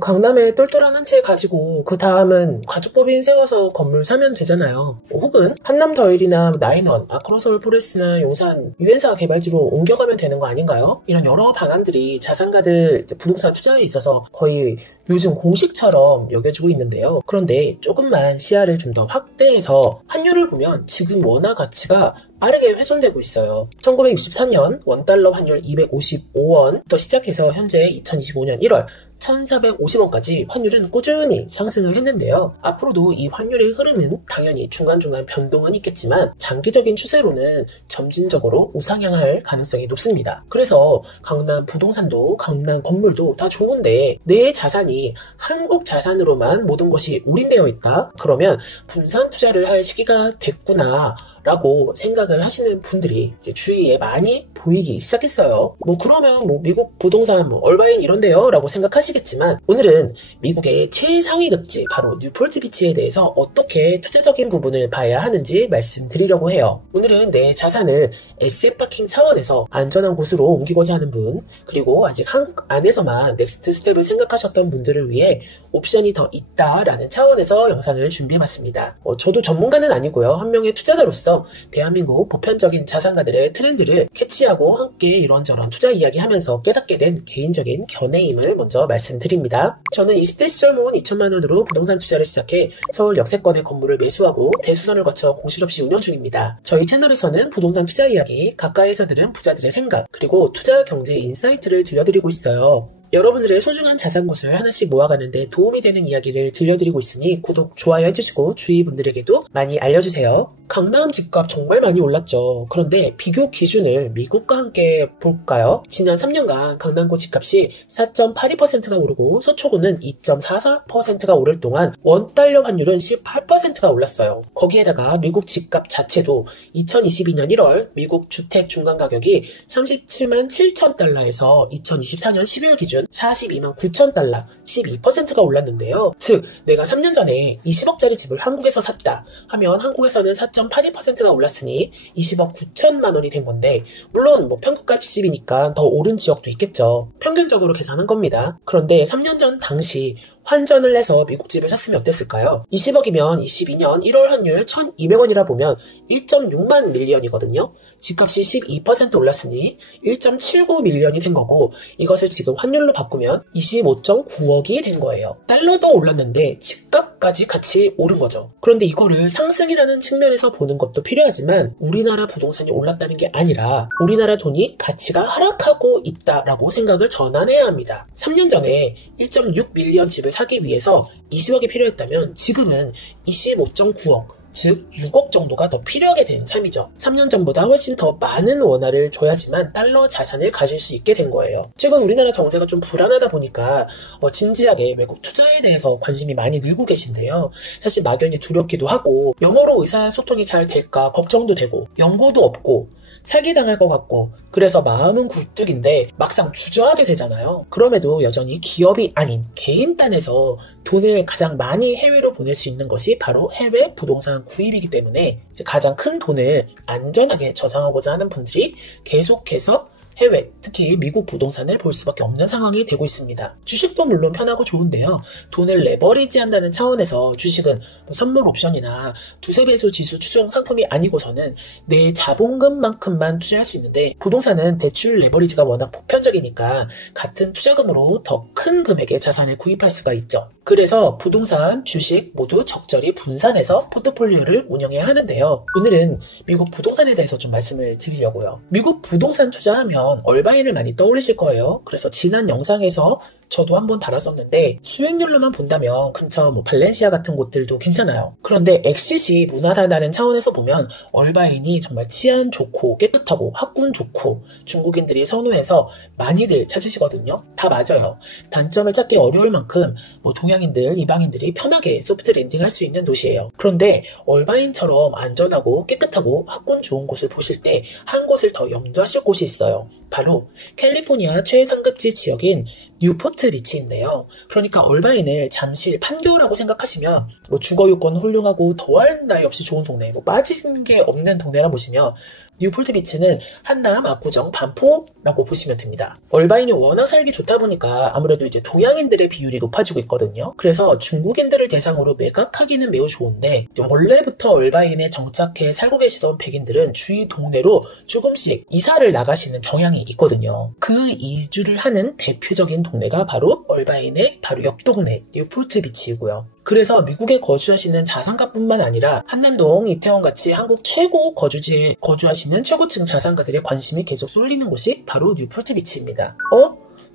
강남에 똘똘한 한 채 가지고 그 다음은 가족법인 세워서 건물 사면 되잖아요. 혹은 한남더일이나 나인원, 아크로서울 포레스트나 용산 유엔사 개발지로 옮겨가면 되는 거 아닌가요? 이런 여러 방안들이 자산가들 부동산 투자에 있어서 거의 요즘 공식처럼 여겨지고 있는데요. 그런데 조금만 시야를 좀 더 확대해서 환율을 보면 지금 원화 가치가 빠르게 훼손되고 있어요. 1964년 원달러 환율 255원부터 시작해서 현재 2025년 1월 1450원까지 환율은 꾸준히 상승을 했는데요. 앞으로도 이 환율의 흐름은 당연히 중간중간 변동은 있겠지만 장기적인 추세로는 점진적으로 우상향할 가능성이 높습니다. 그래서 강남 부동산도 강남 건물도 다 좋은데 내 자산이 한국 자산으로만 모든 것이 올인되어 있다? 그러면 분산 투자를 할 시기가 됐구나 라고 생각을 하시는 분들이 이제 주위에 많이 보이기 시작했어요. 그러면 미국 부동산 얼바인 이런데요 라고 생각하시겠지만 오늘은 미국의 최상위 급지 바로 뉴폴트 비치에 대해서 어떻게 투자적인 부분을 봐야 하는지 말씀드리려고 해요. 오늘은 내 자산을 에셋 파킹 차원에서 안전한 곳으로 옮기고자 하는 분, 그리고 아직 한국 안에서만 넥스트 스텝을 생각하셨던 분들을 위해 옵션이 더 있다라는 차원에서 영상을 준비해봤습니다. 저도 전문가는 아니고요. 한 명의 투자자로서 대한민국 보편적인 자산가들의 트렌드를 캐치하고 함께 이런저런 투자 이야기하면서 깨닫게 된 개인적인 견해임을 먼저 말씀드립니다. 저는 20대 시절 모은 2천만 원으로 부동산 투자를 시작해 서울 역세권의 건물을 매수하고 대수선을 거쳐 공실 없이 운영 중입니다. 저희 채널에서는 부동산 투자 이야기, 가까이에서 들은 부자들의 생각, 그리고 투자 경제 인사이트를 들려드리고 있어요. 여러분들의 소중한 자산곳을 하나씩 모아가는데 도움이 되는 이야기를 들려드리고 있으니 구독, 좋아요 해주시고 주위 분들에게도 많이 알려주세요. 강남 집값 정말 많이 올랐죠. 그런데 비교 기준을 미국과 함께 볼까요? 지난 3년간 강남구 집값이 4.82%가 오르고 서초구는 2.44%가 오를 동안 원달러 환율은 18%가 올랐어요. 거기에다가 미국 집값 자체도 2022년 1월 미국 주택 중간 가격이 37만 7천 달러에서 2024년 12월 기준 42만 9천 달러, 12%가 올랐는데요. 즉, 내가 3년 전에 20억짜리 집을 한국에서 샀다 하면 한국에서는 4.82%가 올랐으니 20억 9천만 원이 된 건데, 물론 평균값 집이니까 더 오른 지역도 있겠죠. 평균적으로 계산한 겁니다. 그런데 3년 전 당시 환전을 해서 미국 집을 샀으면 어땠을까요? 20억이면 22년 1월 환율 1,200원이라 보면 1.6만 밀리언이거든요. 집값이 12% 올랐으니 1.79 밀리언이 된 거고, 이것을 지금 환율로 바꾸면 25.9억이 된 거예요. 달러도 올랐는데 집값까지 같이 오른 거죠. 그런데 이거를 상승이라는 측면에서 보는 것도 필요하지만 우리나라 부동산이 올랐다는 게 아니라 우리나라 돈이 가치가 하락하고 있다라고 생각을 전환해야 합니다. 3년 전에 1.6 밀리언 집을 사기 위해서 20억이 필요했다면 지금은 25.9억, 즉 6억 정도가 더 필요하게 된 셈이죠. 3년 전보다 훨씬 더 많은 원화를 줘야지만 달러 자산을 가질 수 있게 된 거예요. 최근 우리나라 정세가 좀 불안하다 보니까 진지하게 외국 투자에 대해서 관심이 많이 늘고 계신데요. 사실 막연히 두렵기도 하고 영어로 의사소통이 잘 될까 걱정도 되고 연고도 없고 사기당할 것 같고 그래서 마음은 굴뚝인데 막상 주저하게 되잖아요. 그럼에도 여전히 기업이 아닌 개인 딴에서 돈을 가장 많이 해외로 보낼 수 있는 것이 바로 해외 부동산 구입이기 때문에 가장 큰 돈을 안전하게 저장하고자 하는 분들이 계속해서 해외, 특히 미국 부동산을 볼 수밖에 없는 상황이 되고 있습니다. 주식도 물론 편하고 좋은데요. 돈을 레버리지 한다는 차원에서 주식은 선물 옵션이나 두세 배수 지수 추정 상품이 아니고서는 내 자본금만큼만 투자할 수 있는데 부동산은 대출 레버리지가 워낙 보편적이니까 같은 투자금으로 더 큰 금액의 자산을 구입할 수가 있죠. 그래서 부동산, 주식 모두 적절히 분산해서 포트폴리오를 운영해야 하는데요. 오늘은 미국 부동산에 대해서 좀 말씀을 드리려고요. 미국 부동산 투자하면 얼바인을 많이 떠올리실 거예요. 그래서 지난 영상에서 저도 한번 달았었는데 수익률로만 본다면 근처 발렌시아 같은 곳들도 괜찮아요. 그런데 엑싯이 무난하다는 차원에서 보면 얼바인이 정말 치안 좋고 깨끗하고 학군 좋고 중국인들이 선호해서 많이들 찾으시거든요. 다 맞아요. 단점을 찾기 어려울 만큼 동양인들, 이방인들이 편하게 소프트 랜딩할 수 있는 도시예요. 그런데 얼바인처럼 안전하고 깨끗하고 학군 좋은 곳을 보실 때 한 곳을 더 염두하실 곳이 있어요. 바로 캘리포니아 최상급지 지역인 뉴포트 비치인데요. 그러니까 얼바인을 잠실 판교라고 생각하시면 주거 요건 훌륭하고 더할 나위 없이 좋은 동네, 빠지는 게 없는 동네라 보시면 뉴폴트 비치는 한남, 압구정, 반포라고 보시면 됩니다. 얼바인이 워낙 살기 좋다 보니까 아무래도 이제 동양인들의 비율이 높아지고 있거든요. 그래서 중국인들을 대상으로 매각하기는 매우 좋은데 원래부터 얼바인에 정착해 살고 계시던 백인들은 주위 동네로 조금씩 이사를 나가시는 경향이 있거든요. 그 이주를 하는 대표적인 동네가 바로 얼바인의 바로 옆 동네 뉴폴트 비치이고요. 그래서 미국에 거주하시는 자산가뿐만 아니라 한남동, 이태원같이 한국 최고 거주지에 거주하시는 최고층 자산가들의 관심이 계속 쏠리는 곳이 바로 뉴폴트 비치입니다.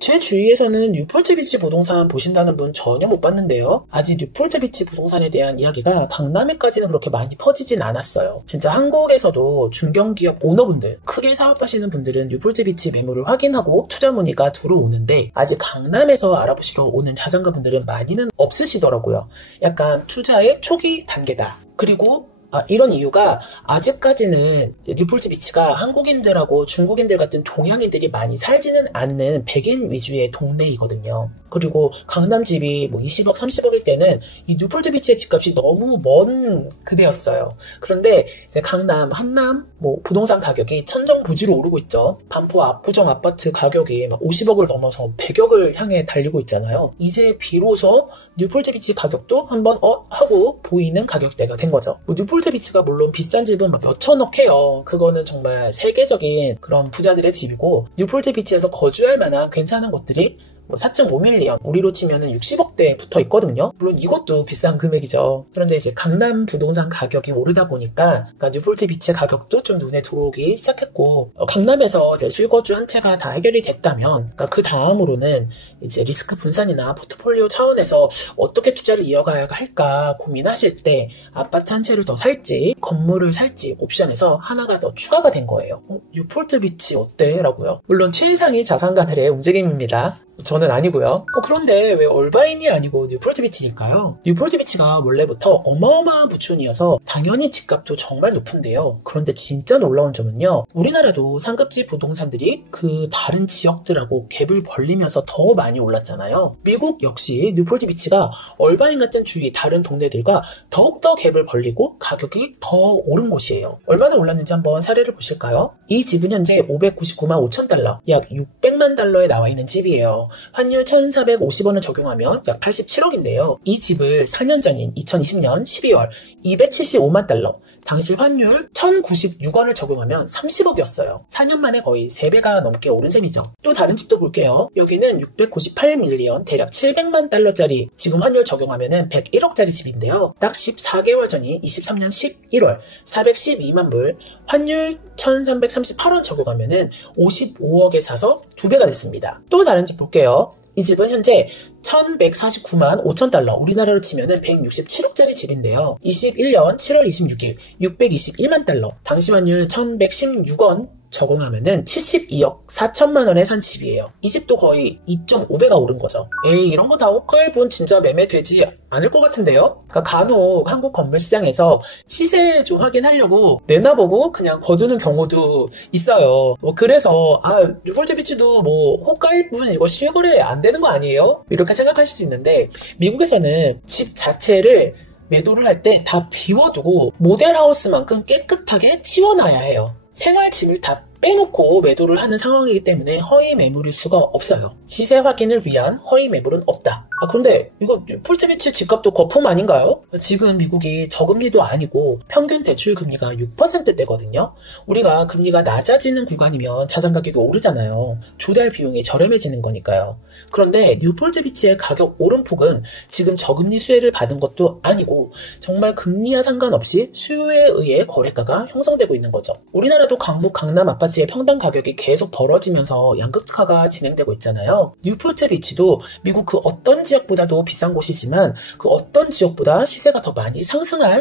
제 주위에서는 뉴폴트 비치 부동산 보신다는 분 전혀 못 봤는데요. 아직 뉴폴트 비치 부동산에 대한 이야기가 강남에까지는 그렇게 많이 퍼지진 않았어요. 진짜 한국에서도 중견기업 오너분들, 크게 사업하시는 분들은 뉴폴트 비치 매물을 확인하고 투자 문의가 들어오는데 아직 강남에서 알아보시러 오는 자산가 분들은 많이는 없으시더라고요. 약간 투자의 초기 단계다. 그리고 이런 이유가 아직까지는 뉴폴트 비치가 한국인들하고 중국인들 같은 동양인들이 많이 살지는 않는 백인 위주의 동네이거든요. 그리고 강남 집이 20억, 30억일 때는 이 뉴폴트 비치의 집값이 너무 먼 그대였어요. 그런데 이제 강남, 한남 부동산 가격이 천정부지로 오르고 있죠. 반포, 압구정 아파트 가격이 50억을 넘어서 100억을 향해 달리고 있잖아요. 이제 비로소 뉴폴트 비치 가격도 한번 하고 보이는 가격대가 된 거죠. 뉴폴트 비치가 물론 비싼 집은 몇천억 해요. 그거는 정말 세계적인 그런 부자들의 집이고 뉴폴트 비치에서 거주할 만한 괜찮은 곳들이 4.5밀리언, 우리로 치면은 60억대에 붙어 있거든요. 물론 이것도 비싼 금액이죠. 그런데 이제 강남 부동산 가격이 오르다 보니까 뉴폴트 비치의 가격도 좀 눈에 들어오기 시작했고, 강남에서 이제 실거주 한 채가 다 해결이 됐다면, 그 다음으로는 이제 리스크 분산이나 포트폴리오 차원에서 어떻게 투자를 이어가야 할까 고민하실 때 아파트 한 채를 더 살지, 건물을 살지 옵션에서 하나가 더 추가가 된 거예요. 뉴폴트 비치 어때? 라고요. 물론 최상위 자산가들의 움직임입니다. 저는 아니고요. 그런데 왜 얼바인이 아니고 뉴폴트 비치일까요? 뉴폴트 비치가 원래부터 어마어마한 부촌이어서 당연히 집값도 정말 높은데요. 그런데 진짜 놀라운 점은요. 우리나라도 상급지 부동산들이 그 다른 지역들하고 갭을 벌리면서 더 많이 올랐잖아요. 미국 역시 뉴폴트 비치가 얼바인 같은 주위 다른 동네들과 더욱더 갭을 벌리고 가격이 더 오른 곳이에요. 얼마나 올랐는지 한번 사례를 보실까요? 이 집은 현재 599만 5천 달러, 약 600만 달러에 나와 있는 집이에요. 환율 1,450원을 적용하면 약 87억인데요. 이 집을 4년 전인 2020년 12월 275만 달러, 당시 환율 1,096원을 적용하면 30억이었어요. 4년 만에 거의 3배가 넘게 오른 셈이죠. 또 다른 집도 볼게요. 여기는 698밀리언, 대략 700만 달러짜리 지금 환율 적용하면 101억짜리 집인데요. 딱 14개월 전인 23년 11월 412만 불, 환율 1,338원 적용하면 55억에 사서 2배가 됐습니다. 또 다른 집 볼게요. 이 집은 현재 1,149만 5천 달러, 우리나라로 치면은 167억짜리 집인데요. 21년 7월 26일 621만 달러, 당시 환율 1,116원 적용하면은 72억 4천만 원에 산 집이에요. 이 집도 거의 2.5배가 오른 거죠. 이런 거 다 호가일분 진짜 매매되지 않을 것 같은데요? 간혹 한국 건물 시장에서 시세 좀 확인하려고 내놔보고 그냥 거두는 경우도 있어요. 그래서 뉴폴트 비치도 호가일분 이거 실거래 안 되는 거 아니에요? 이렇게 생각하실 수 있는데, 미국에서는 집 자체를 매도를 할 때 다 비워두고 모델하우스만큼 깨끗하게 치워놔야 해요. 생활짐을 다 빼놓고 매도를 하는 상황이기 때문에 허위 매물일 수가 없어요. 시세 확인을 위한 허위 매물은 없다. 그런데 이거 뉴폴트 비치 집값도 거품 아닌가요? 지금 미국이 저금리도 아니고 평균 대출 금리가 6%대거든요. 우리가 금리가 낮아지는 구간이면 자산 가격이 오르잖아요. 조달 비용이 저렴해지는 거니까요. 그런데 뉴폴트 비치의 가격 오름폭은 지금 저금리 수혜를 받은 것도 아니고 정말 금리와 상관없이 수요에 의해 거래가가 형성되고 있는 거죠. 우리나라도 강북, 강남 아파트의 평당 가격이 계속 벌어지면서 양극화가 진행되고 있잖아요. 뉴폴트 비치도 미국 그 어떤 지역보다도 비싼 곳이지만 그 어떤 지역보다 시세가 더 많이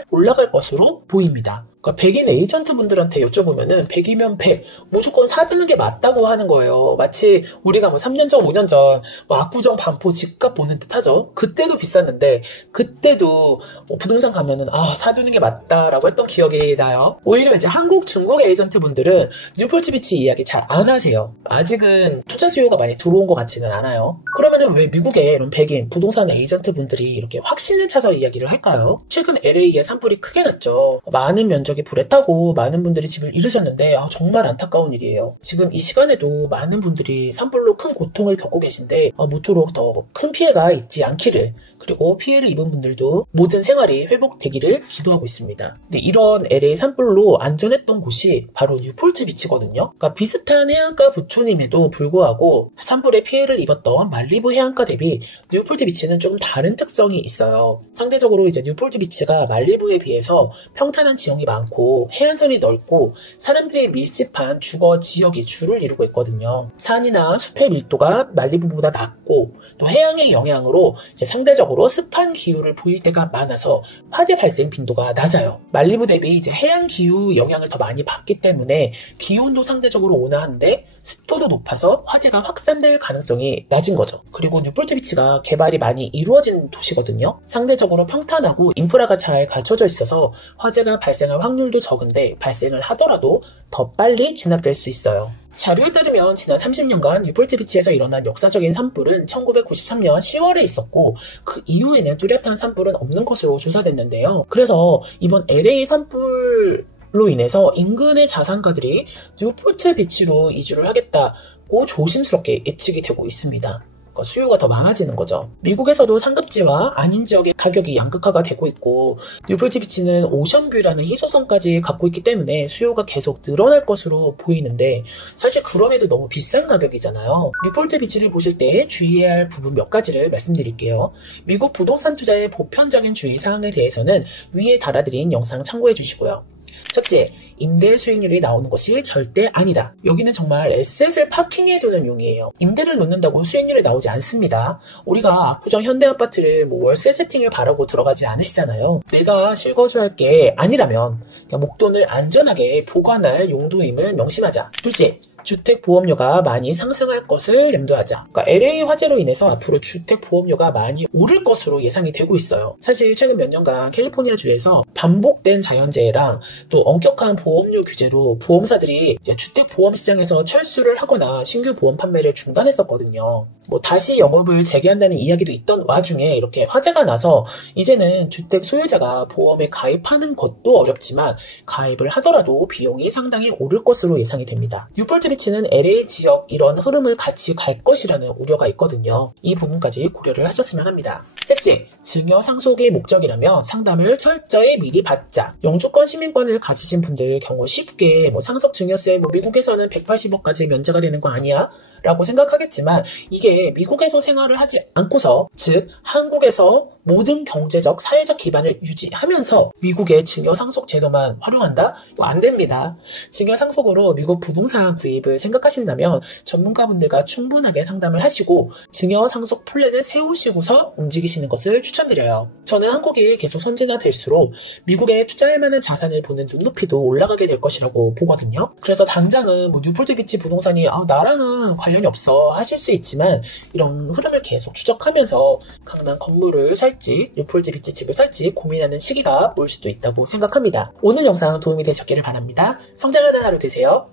올라갈 것으로 보입니다. 그러니까 백인 에이전트 분들한테 여쭤보면은 100이면 100 무조건 사두는 게 맞다고 하는 거예요. 마치 우리가 3년 전, 5년 전 압구정, 반포 집값 보는 듯 하죠. 그때도 비쌌는데 그때도 부동산 가면은 사두는 게 맞다라고 했던 기억이 나요. 오히려 이제 한국, 중국 에이전트 분들은 뉴폴트 비치 이야기 잘 안 하세요. 아직은 투자 수요가 많이 들어온 것 같지는 않아요. 그러면은 왜 미국의 이런 백인 부동산 에이전트 분들이 이렇게 확신에 차서 이야기를 할까요? 최근 LA에 산불이 크게 났죠. 많은 면적 저기 불에 타고 많은 분들이 집을 잃으셨는데 정말 안타까운 일이에요. 지금 이 시간에도 많은 분들이 산불로 큰 고통을 겪고 계신데 모쪼록 더 큰 피해가 있지 않기를, 그리고 피해를 입은 분들도 모든 생활이 회복되기를 기도하고 있습니다. 근데 이런 LA 산불로 안전했던 곳이 바로 뉴폴트 비치거든요. 그러니까 비슷한 해안가 부촌임에도 불구하고 산불에 피해를 입었던 말리부 해안가 대비 뉴폴트 비치는 좀 다른 특성이 있어요. 상대적으로 이제 뉴폴트 비치가 말리부에 비해서 평탄한 지형이 많고 해안선이 넓고 사람들이 밀집한 주거 지역이 주를 이루고 있거든요. 산이나 숲의 밀도가 말리부보다 낮고 또 해양의 영향으로 이제 상대적으로 습한 기후를 보일 때가 많아서 화재 발생 빈도가 낮아요. 말리부 대비 이제 해양 기후 영향을 더 많이 받기 때문에 기온도 상대적으로 온화한데 습도도 높아서 화재가 확산될 가능성이 낮은 거죠. 그리고 뉴폴트 비치가 개발이 많이 이루어진 도시거든요. 상대적으로 평탄하고 인프라가 잘 갖춰져 있어서 화재가 발생할 확률도 적은데 발생을 하더라도 더 빨리 진압될 수 있어요. 자료에 따르면 지난 30년간 뉴폴트 비치에서 일어난 역사적인 산불은 1993년 10월에 있었고 그 이후에는 뚜렷한 산불은 없는 것으로 조사됐는데요. 그래서 이번 LA 산불로 인해서 인근의 자산가들이 뉴폴트 비치로 이주를 하겠다고 조심스럽게 예측이 되고 있습니다. 수요가 더 많아지는 거죠. 미국에서도 상급지와 아닌 지역의 가격이 양극화가 되고 있고 뉴폴트 비치는 오션뷰라는 희소성까지 갖고 있기 때문에 수요가 계속 늘어날 것으로 보이는데 사실 그럼에도 너무 비싼 가격이잖아요. 뉴폴트 비치를 보실 때 주의해야 할 부분 몇 가지를 말씀드릴게요. 미국 부동산 투자의 보편적인 주의사항에 대해서는 위에 달아드린 영상 참고해 주시고요. 첫째, 임대 수익률이 나오는 것이 절대 아니다. 여기는 정말 에셋을 파킹해두는 용이에요. 임대를 놓는다고 수익률이 나오지 않습니다. 우리가 압구정 현대아파트를 월세 세팅을 바라고 들어가지 않으시잖아요. 내가 실거주할 게 아니라면 그냥 목돈을 안전하게 보관할 용도임을 명심하자. 둘째, 주택보험료가 많이 상승할 것을 염두하자. 그러니까 LA 화재로 인해서 앞으로 주택보험료가 많이 오를 것으로 예상이 되고 있어요. 사실 최근 몇 년간 캘리포니아주에서 반복된 자연재해랑 또 엄격한 보험료 규제로 보험사들이 이제 주택보험 시장에서 철수를 하거나 신규 보험 판매를 중단했었거든요. 다시 영업을 재개한다는 이야기도 있던 와중에 이렇게 화재가 나서 이제는 주택 소유자가 보험에 가입하는 것도 어렵지만 가입을 하더라도 비용이 상당히 오를 것으로 예상이 됩니다. 뉴폴트 비치는 LA 지역 이런 흐름을 같이 갈 것이라는 우려가 있거든요. 이 부분까지 고려를 하셨으면 합니다. 셋째, 증여 상속이 목적이라면 상담을 철저히 미리 받자. 영주권 시민권을 가지신 분들 경우 쉽게 상속 증여세 미국에서는 180억까지 면제가 되는 거 아니야? 라고 생각하겠지만 이게 미국에서 생활을 하지 않고서, 즉 한국에서 모든 경제적, 사회적 기반을 유지하면서 미국의 증여상속 제도만 활용한다? 이거 안 됩니다. 증여상속으로 미국 부동산 구입을 생각하신다면 전문가분들과 충분하게 상담을 하시고 증여상속 플랜을 세우시고서 움직이시는 것을 추천드려요. 저는 한국이 계속 선진화될수록 미국에 투자할 만한 자산을 보는 눈높이도 올라가게 될 것이라고 보거든요. 그래서 당장은 뉴폴트 비치 부동산이 나랑은 관련이 없어 하실 수 있지만 이런 흐름을 계속 추적하면서 강남 건물을 살지 뉴폴트 비치 집을 살지 고민하는 시기가 올 수도 있다고 생각합니다. 오늘 영상 도움이 되셨기를 바랍니다. 성장하는 하루 되세요.